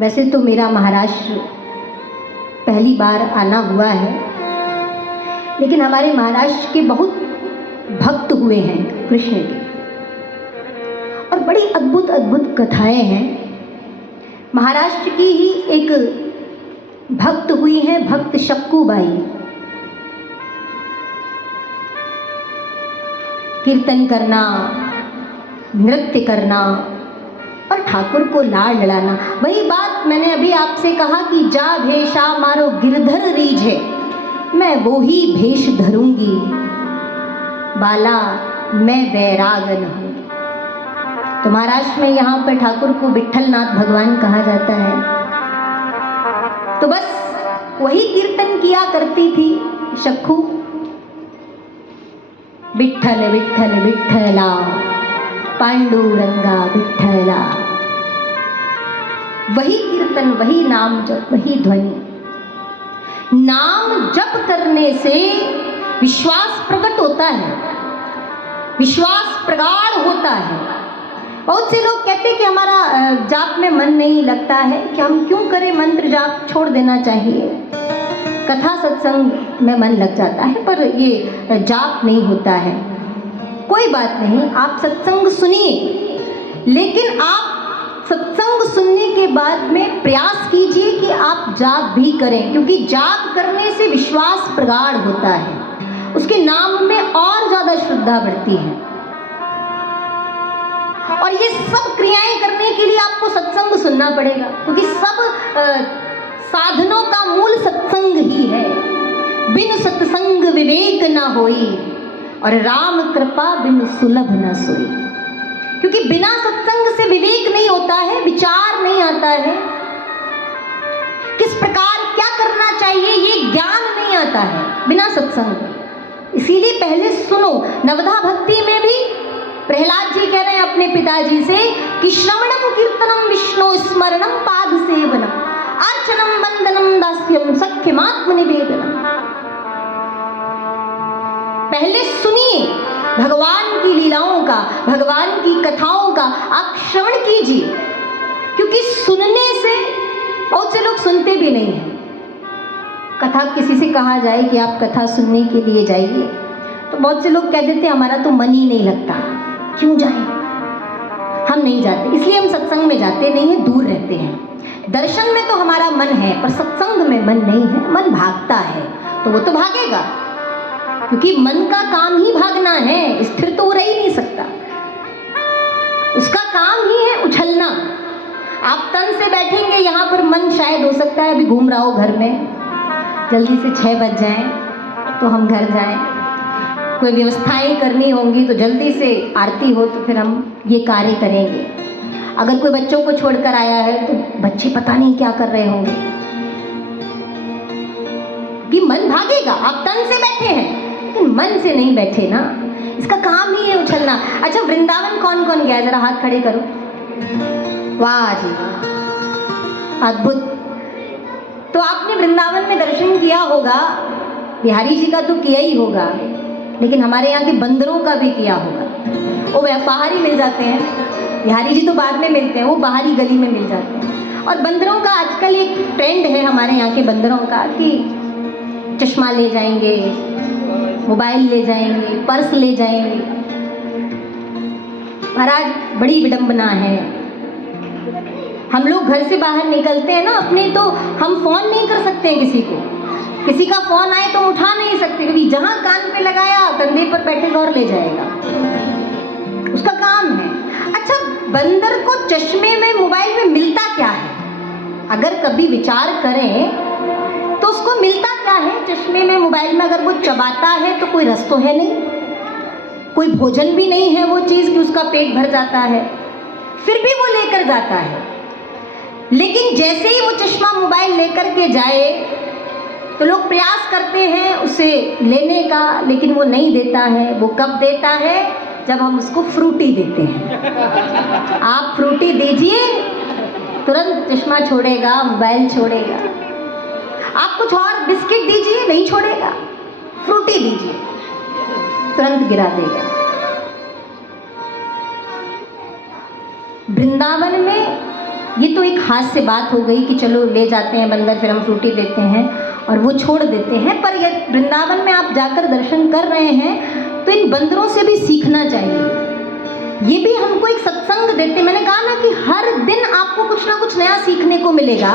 वैसे तो मेरा महाराष्ट्र पहली बार आना हुआ है, लेकिन हमारे महाराष्ट्र के बहुत भक्त हुए हैं कृष्ण के, और बड़ी अद्भुत अद्भुत कथाएं हैं। महाराष्ट्र की ही एक भक्त हुई है, भक्त शक्कूबाई। कीर्तन करना, नृत्य करना और ठाकुर को लाड़ लड़ाना। वही बात मैंने अभी आपसे कहा कि जा भेषा मारो गिरधर रीझे, मैं वो ही भेष धरूंगी, बाला मैं बैरागन हूँ। तो महाराष्ट्र में यहाँ पर ठाकुर को विट्ठलनाथ भगवान कहा जाता है। तो बस वही कीर्तन किया करती थी शक्कू। विठ्ठल विठ्ठल विठ्ठला, पांडुरंगा विठ्ठला। वही कीर्तन, वही नाम जप, वही ध्वनि। नाम जप करने से विश्वास प्रकट होता है, विश्वास प्रगाढ़ होता है। बहुत से लोग कहते हैं कि हमारा जाप में मन नहीं लगता है, कि हम क्यों करें, मंत्र जाप छोड़ देना चाहिए। कथा सत्संग में मन लग जाता है, पर ये जाप नहीं होता है। कोई बात नहीं, आप सत्संग सुनिए, लेकिन आप सत्संग सुनने के बाद में प्रयास कीजिए कि आप जाप भी करें, क्योंकि जाप करने से विश्वास प्रगाढ़ होता है, उसके नाम में और ज़्यादा श्रद्धा बढ़ती है। और ये सब क्रियाएं करने के लिए आपको सत्संग सुनना पड़ेगा, क्योंकि सब साधनों का मूल सत्संग ही है। बिन सत्संग विवेक न होई, और राम कृपा बिन सुलभ न सोई। क्योंकि बिना सत्संग से विवेक नहीं होता है, विचार नहीं आता है, किस प्रकार क्या करना चाहिए ये ज्ञान नहीं आता है बिना सत्संग। इसीलिए पहले सुनो। नवधा भक्ति में भी प्रहलाद जी कह रहे हैं अपने पिताजी से कि श्रवणम कीर्तनम विष्णु स्मरणम पाद सेवनम अर्चनम वंदनम दास्यम सख्यमात्म निवेदनम। पहले सुनिए भगवान की लीलाओं का, भगवान की कथाओं का आप श्रवण कीजिए, क्योंकि सुनने से बहुत से लोग सुनते भी नहीं हैं। कथा किसी से कहा जाए कि आप कथा सुनने के लिए जाइए, तो बहुत से लोग कह देते हैं हमारा तो मन ही नहीं लगता, क्यों जाएं। हम नहीं जाते, इसलिए हम सत्संग में जाते नहीं हैं, दूर रहते हैं। दर्शन में तो हमारा मन है, पर सत्संग में मन नहीं है, मन भागता है। तो वो तो भागेगा, क्योंकि मन का काम ही भागना है, स्थिर तो वो रह ही नहीं सकता। उसका काम ही है उछलना। आप तन से बैठेंगे यहाँ पर, मन शायद हो सकता है अभी घूम रहा हो घर में, जल्दी से 6 बज जाएं तो हम घर जाएं, कोई व्यवस्थाएं करनी होंगी तो जल्दी से आरती हो तो फिर हम ये कार्य करेंगे। अगर कोई बच्चों को छोड़कर आया है तो बच्चे पता नहीं क्या कर रहे होंगे, कि मन भागेगा। आप तन से बैठे हैं, लेकिन मन से नहीं बैठे ना, इसका काम ही है उछलना। अच्छा, वृंदावन कौन कौन गया, जरा हाथ खड़े करो। वाह जी, अद्भुत। तो आपने वृंदावन में दर्शन किया होगा, बिहारी जी का तो किया ही होगा, लेकिन हमारे यहाँ के बंदरों का भी किया होगा। वो बाहर ही मिल जाते हैं, बिहारी जी तो बाद में मिलते हैं, वो बाहरी गली में मिल जाते हैं। और बंदरों का आजकल एक ट्रेंड है हमारे यहाँ के बंदरों का, कि चश्मा ले जाएंगे, मोबाइल ले जाएंगे, पर्स ले जाएंगे। महाराज बड़ी विडंबना है। हम लोग घर से बाहर निकलते हैं ना अपने, तो हम फोन नहीं कर सकते हैं किसी को। किसी का फोन आए तो उठा नहीं सकते, क्योंकि जहां कान पे लगाया कंधे पर बैठेगा और ले जाएगा, उसका काम है। अच्छा, बंदर को चश्मे में, मोबाइल में मिलता क्या है? अगर कभी विचार करें तो उसको मिलता क्या है चश्मे में, मोबाइल में? अगर वो चबाता है तो कोई रस तो है नहीं, कोई भोजन भी नहीं है वो चीज़ कि उसका पेट भर जाता है, फिर भी वो लेकर जाता है। लेकिन जैसे ही वो चश्मा मोबाइल लेकर के जाए तो लोग प्रयास करते हैं उसे लेने का, लेकिन वो नहीं देता है। वो कब देता है? जब हम उसको फ्रूटी देते हैं। आप फ्रूटी दीजिए, तुरंत चश्मा छोड़ेगा, मोबाइल छोड़ेगा। आप कुछ और बिस्किट दीजिए, नहीं छोड़ेगा। फ्रूटी दीजिए, तुरंत गिरा देगा। वृंदावन में ये तो एक हास्य बात हो गई कि चलो ले जाते हैं बंदर, फिर हम फ्रूटी देते हैं और वो छोड़ देते हैं। पर ये वृंदावन में आप जाकर दर्शन कर रहे हैं तो इन बंदरों से भी सीखना चाहिए। ये भी हमको एक सत्संग देते। मैंने कहा ना कि हर दिन आपको कुछ ना कुछ नया सीखने को मिलेगा,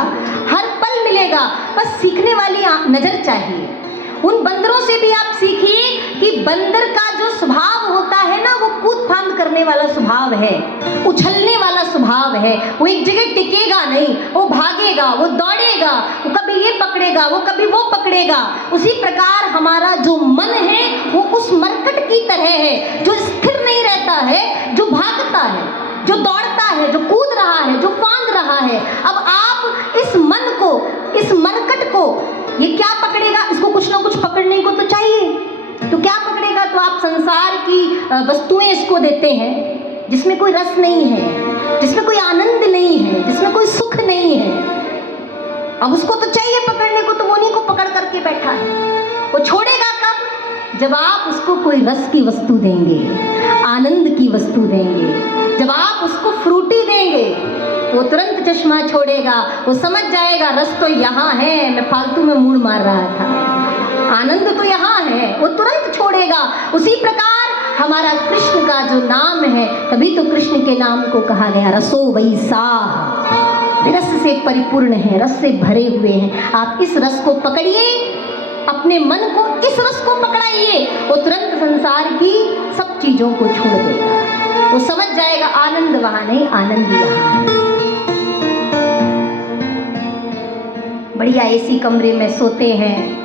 हर पल मिलेगा, बस सीखने वाली नज़र चाहिए। उन बंदरों से भी आप सीखिए कि बंदर का जो स्वभाव होता है ना, वो कूद फांद करने वाला स्वभाव है, उछलने वाला स्वभाव है। वो एक जगह टिकेगा नहीं, वो भागेगा, वो दौड़ेगा, वो कभी ये पकड़ेगा, वो कभी वो पकड़ेगा। उसी प्रकार हमारा जो मन है वो उस मरकट की तरह है, जो स्थिर नहीं रहता है, जो भागता है, जो दौड़ता है, जो कूद रहा है, जो फांद रहा है। अब आप इस मन को, इस मरकट को, ये क्या पकड़ेगा? इसको कुछ ना कुछ पकड़ने को तो चाहिए। तो क्या पकड़ेगा? तो आप संसार की वस्तुएं इसको देते हैं जिसमें कोई रस नहीं है, जिसमें कोई आनंद नहीं है, जिसमें कोई सुख नहीं है। अब उसको तो चाहिए पकड़ने को, तो वो उन्हीं को पकड़ करके बैठा है। वो छोड़ेगा कब? जब आप उसको कोई रस की वस्तु देंगे, आनंद की वस्तु देंगे, जब आप उसको फ्रूटी देंगे, वो तुरंत चश्मा छोड़ेगा। वो समझ जाएगा रस तो यहाँ है, मैं फालतू में मूड मार रहा था, आनंद तो यहाँ है, वो तुरंत छोड़ेगा। उसी प्रकार हमारा कृष्ण का जो नाम है, तभी तो कृष्ण के नाम को कहा गया रसो वैसाह, रस से परिपूर्ण है, रस से भरे हुए हैं। आप इस रस को पकड़िए, अपने मन को इस रस को पकड़ाइए, वो तुरंत संसार की सब चीजों को छोड़ देगा। वो समझ जाएगा आनंद वहां नहीं, आनंद यहाँ है। बढ़िया एसी कमरे में सोते हैं,